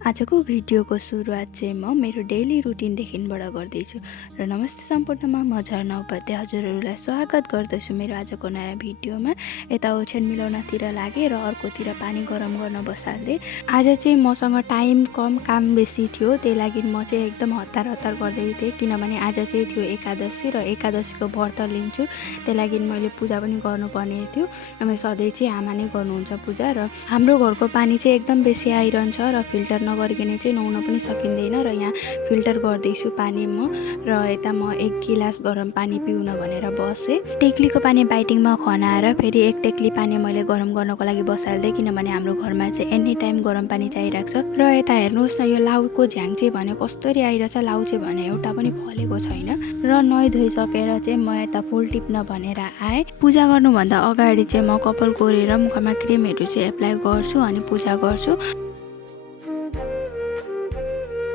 आजको भिडियोको सुरुवात चाहिँ म मेरो डेली रुटिनदेखिबाट गर्दैछु र नमस्ते सम्पूर्णमा म झर्ना उपाध्याय हजुरहरूलाई स्वागत गर्दछु मेरो आजको नयाँ भिडियोमा। यता ओछ्यान मिलाउनतिर लागे र अर्कोतिर पानी गरम गर्न बसाल्दै। आज चाहिँ मसँग टाइम कम काम बेसी थियो, त्यही लागि म चाहिँ एकदम हतार गर्दै थिएँ किनभने आज चाहिँ थियो एकादशी र एकादशीको व्रत लिन्छु, त्यही लागि मैले पूजा पनि गर्नुपर्ने थियो। हामी सधैँ चाहिँ आमा नै गर्नुहुन्छ पूजा र हाम्रो घरको पानी चाहिँ एकदम बेसी आइरहन्छ र फिल्टर नगरिकन चाहिँ नुहाउन पनि सकिँदैन र यहाँ फिल्टर गर्दैछु पानी म। र यता म 1 गिलास गरम पानी पिउन भनेर बसेँ। टेक्लीको पानी बाल्टिङमा खनाएर फेरि 1 टेक्ली पानी मैले गरम गर्नको लागि बसाल्दै, किनभने हाम्रो घरमा चाहिँ एनी टाइम गरम पानी चाहिरहेको छ। र यता हेर्नुहोस् न, यो लाउको झ्याङ चाहिँ भने कसरी आइरहेछ, लाउ चाहिँ भने एउटा पनि फलेको छैन। र नुहाइ धोइसकेर चाहिँ म यता फुल टिप्न भनेर आएँ। पूजा गर्नुभन्दा अगाडि चाहिँ म कपाल कोरेर मुखमा क्रिमहरू चाहिँ एप्लाई गर्छु अनि पूजा गर्छु।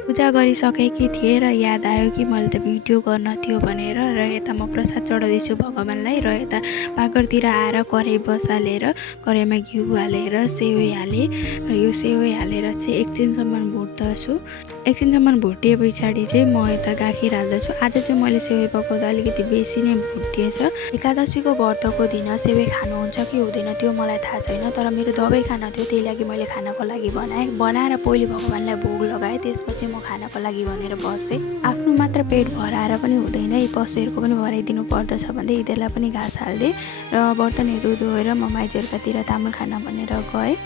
पूजा गरिसकेकी थिएँ र याद आयो कि मैले त भिडियो गर्न थियो भनेर, र यता म प्रसाद चढाउँदैछु भगवान्लाई। र यता पाकरतिर आएर कराई बसालेर कराईमा घिउ हालेर सेवै हालेँ र यो सेवै हालेर चाहिँ एकछिनसम्म भुट्दछु। एकछिनसम्म भुटिए पछाडि चाहिँ म यता गाखिर हाल्दछु। आज चाहिँ मैले सेवै पकाउँदा अलिकति बेसी नै भुटिएछ। एकादशीको व्रतको दिन सेवै खानुहुन्छ कि हुँदैन त्यो मलाई थाहा छैन, तर मेरो दबाई खाना थियो, त्यही लागि मैले खानको लागि बनाएर पहिले भगवान्लाई भोग लगाएँ, त्यसपछि म खानको लागि भनेर बसेँ। आफ्नो मात्र पेट भराएर पनि हुँदैन, यी पशुहरूको पनि भराइदिनु पर्दछ भन्दै यिनीहरूलाई पनि घाँस हाल्दै र बर्तनहरू धोएर म माइजहरूकातिर तामाङ खाना भनेर गएँ।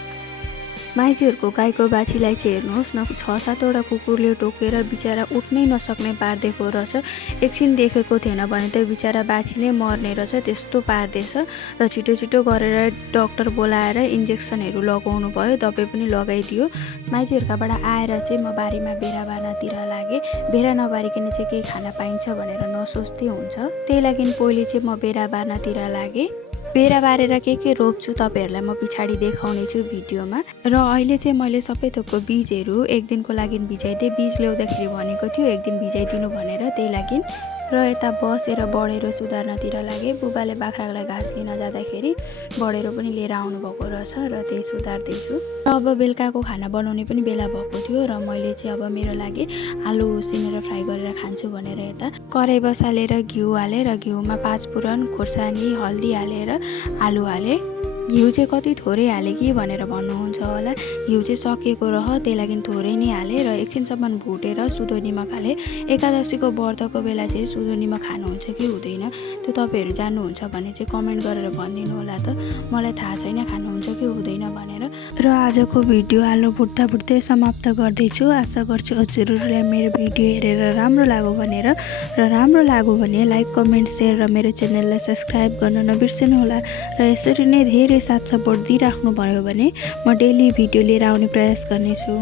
माइतीहरूको गाईको बाछीलाई चाहिँ हेर्नुहोस् न, 6-7वटा कुकुरले टोकेर बिचरा उठ्नै नसक्ने पारिदिएको रहेछ। एकछिन देखेको थिएन भने त बिचरा बाछी नै मर्ने रहेछ, त्यस्तो पार्दैछ। र छिटो गरेर डक्टर बोलाएर इन्जेक्सनहरू लगाउनु भयो, दबाई पनि लगाइदियो। माइतीहरूकाबाट आएर चाहिँ म बारीमा बेरा बार्नतिर लागेँ। बेरा नबारिकन चाहिँ केही खाना पाइन्छ भनेर नसोच्दै हुन्छ, त्यही लागि पहिले चाहिँ म बेरा बार्नतिर लागेँ। बेरा बारेर के रोप्छु तपाईँहरूलाई म पछाडि देखाउने छु भिडियोमा। र अहिले चाहिँ मैले सबै थोकको बिजहरू 1 दिनको लागि भिजाइदिएँ। बिज ल्याउँदाखेरि भनेको थियो 1 दिन भिजाइदिनु भनेर, त्यही लागि। र यता बसेर बढेरो सुधार्नतिर लागेँ। बुबाले बाख्रालाई घाँस लिन जाँदाखेरि बढेरो पनि लिएर आउनुभएको रहेछ र त्यही सुधार्दैछु। र अब बेलुकाको खाना बनाउने पनि बेला भएको थियो र मैले चाहिँ अब मेरो लागि आलु उसिनेर फ्राई गरेर खान्छु भनेर यता कराई बसालेर घिउ हालेँ र घिउमा 5 फुरन, खोर्सानी, हल्दी हालेर आलु हालेँ। घिउ चाहिँ कति थोरै हालेँ कि भनेर भन्नुहुन्छ होला, घिउ चाहिँ सकिएको रह, त्यही लागि थोरै नै हालेँ र एकछिनसम्म भुटेर सुदो निमक हालेँ। एकादशीको व्रतको बेला चाहिँ सुदो निमक खानुहुन्छ कि हुँदैन त्यो तपाईँहरू जान्नुहुन्छ भने चाहिँ कमेन्ट गरेर भनिदिनु होला त, मलाई थाहा छैन खानुहुन्छ कि हुँदैन भनेर। र आजको भिडियो आलु भुट्दै समाप्त गर्दैछु। आशा गर्छु हजुरहरूलाई मेरो भिडियो हेरेर राम्रो लाग्यो भनेर, र राम्रो लाग्यो भने लाइक, कमेन्ट, सेयर र मेरो च्यानललाई सब्सक्राइब गर्न नबिर्सनु होला। र यसरी नै धेरै साथ सपोर्ट दिइराख्नु भयो भने म डेली भिडियो लिएर आउने प्रयास गर्नेछु।